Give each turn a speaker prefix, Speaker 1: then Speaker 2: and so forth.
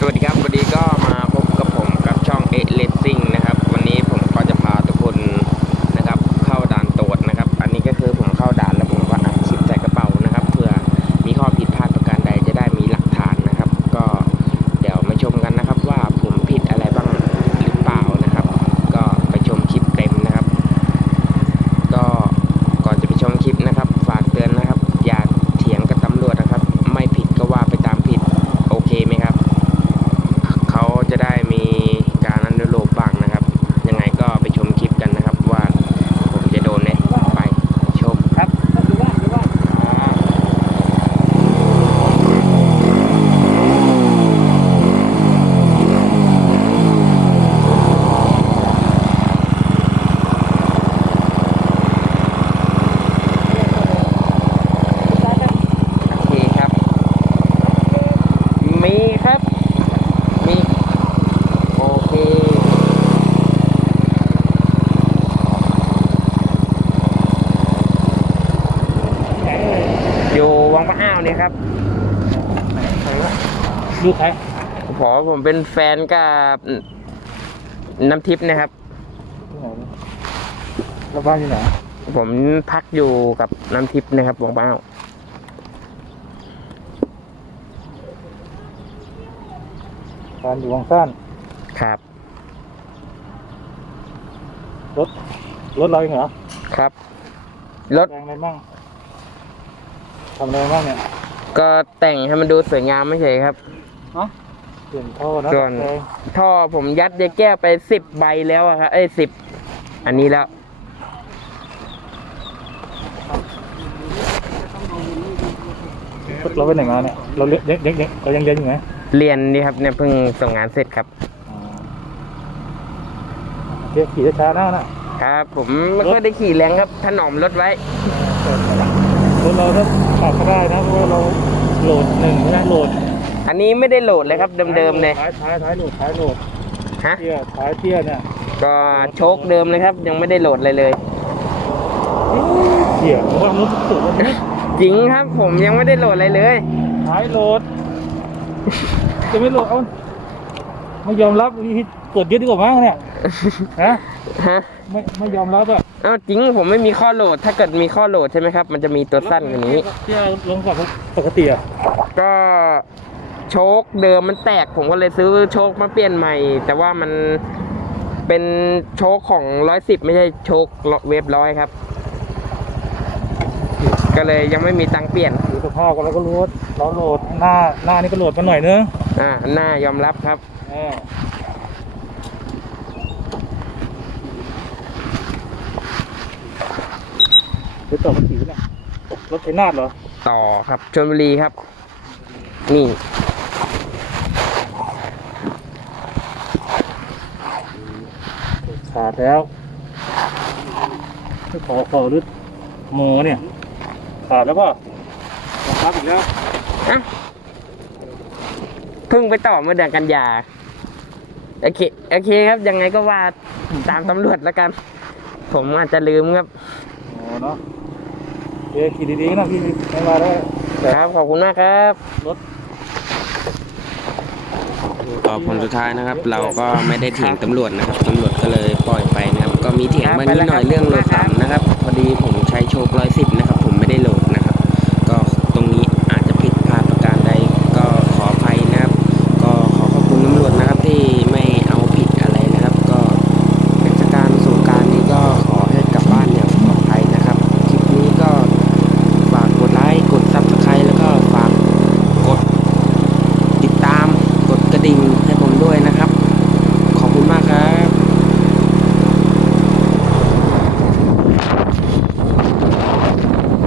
Speaker 1: สวัสดีครับวันนี้ก็มาพบกับผมกับช่องเอเลสซิ่งนะครับ วันนี้ผมก็จะพาทุกคนนะครับ เข้าด่านตรวจนะครับ อันนี้ก็คือผมเข้าด่านแล้วผมก็อัดคลิปใส่กระเป๋านะครับ เพื่อมีข้อผิดพลาดประการใดจะได้มีหลักฐานนะครับ ก็เดี๋ยวมาชมกันนะครับ ว่าผมผิดอะไรบ้างหรือเปล่านะครับ ก็ไปชมคลิปเต็มนะครับ ก็ก่อนจะไปชมคลิปนะครับ ฝากเตือนนะครับ อย่าเถียงกับตำรวจนะครับ ไม่ผิดก็ว่าไปตามผิดโอเคไหมครับ เขาจะได้มีการอนุโลมบ้างนะครับ ยังไงก็ไปชมคลิปกันนะครับ ว่าผมจะโดนเนี่ยไปชมครับโอเคครับ มีครับ มี โอเค อยู่วังปะอ้าว เนี่ยครับ
Speaker 2: ลูกใคร
Speaker 1: ขอผมเป็นแฟนกับน้ำทิพย์นะครับ
Speaker 2: ที่ไหนแล้วบ้านที่ไหน
Speaker 1: ผมพักอยู่กับน้ำทิพย์นะครับวังปะอ้าว
Speaker 2: บ้านอยู่วังซ่าน
Speaker 1: ครับ
Speaker 2: รถ รถเราเองเหรอ
Speaker 1: ครับ รถ
Speaker 2: แรงอะไรบ้างทำอะไรบ้างเนี่ย
Speaker 1: ก็แต่งให้มันดูสวยงามไม่ใช่ครับ
Speaker 2: เปลี่ยนท่อนะ
Speaker 1: ส่วน
Speaker 2: แรง
Speaker 1: ท่อผมยัดยายแก้วไปสิบใบแล้วอะครับเอ้ยสิบอันนี้แล้ว
Speaker 2: เราไปไหนมาเนี่ย เราเลี้ยงเลี้ยงเลี้ยงเรายังเรียนอยู่ไหม
Speaker 1: เรียนนี่ครับเนี่ยเพิ่งส่งงานเสร็จครับ
Speaker 2: อ่าเรียกขี่ช้าๆหน้าน่ะ
Speaker 1: ครับ ผมไม่ค่อยได้ขี่แรงครับถนอมรถไว้
Speaker 2: รถเราถ้าขับก็ ได้นะเพราะว่าเราโหลดหนึ่งใช่ไหมโหลด
Speaker 1: อันนี้ไม่ได้โหลดเลยครับเดิมๆเลย
Speaker 2: ท้ายท้ายท้ายโหลดท้ายโหลด
Speaker 1: ฮะ
Speaker 2: เตี้ยท้ายเตี้ยเนี่ย
Speaker 1: ก็โชคเดิมเลยครับ ยังไม่ได้โหลดเลยเลย
Speaker 2: เขี่ยเพราะว่ารถสุดวันนี้
Speaker 1: จริงครับ ผมยังไม่ได้โหลดอะไรเลย
Speaker 2: ท้ายโหลดจะไม่โหลดเอา ไม่ยอมรับที่กดยึดดีกว่ามั้งเนี่ยฮะ
Speaker 1: ฮะ
Speaker 2: ไม่ไม่ยอมรับอะ
Speaker 1: เอ้าจริงผมไม่มีข้อโหลด ถ้าเกิดมีข้อโหลดใช่ไหมครับ มันจะมีตัวสั้นกว่านี้
Speaker 2: ที่เราลงกว่าปกติอะ
Speaker 1: ก็โชคเดิมมันแตกผมก็เลยซื้อโชคมาเปลี่ยนใหม่ แต่ว่ามันเป็นโชคของร้อยสิบไม่ใช่โชคเวฟร้อยครับ ก็เลยยังไม่มีตังค์เปลี่ยน
Speaker 2: ดูสภาพกันแล้วก็รู้ว่าเราโหลดหน้าหน้านี่ก็โหลดมาหน่อยนึง
Speaker 1: อ่าน่ายอมรับครับ
Speaker 2: เออ ไปต่อภาษีเนี่ยรถไถนาดเหรอ
Speaker 1: ต่อครับชลบุรีครับ นี่
Speaker 2: ขาดแล้วไม่ขอขอหรือโมเนี่ย ขาดแล้วป่ะรับอีกแล้ว
Speaker 1: อะเพิ่งไปต่อเมื่อเดือนกันยา โอเคโอเคครับยังไงก็ว่าตามตำรวจแล้วกัน ผมอาจจะลืมครับ
Speaker 2: โอ้เนาะโอเคขี่ดีๆนะพี่ไม่มาได้
Speaker 1: ครับขอบคุณมากครับ
Speaker 2: รถ
Speaker 1: ต่อผลสุดท้ายนะครับ เราก็ไม่ได้เถียงตำรวจนะครับตำรวจก็เลยปล่อยไปนะครับ ก็มีเถียงมานิดหน่อยเรื่องรถต่ำนะครับ พอดีผมใช้โชคร้อยสิบนะครับ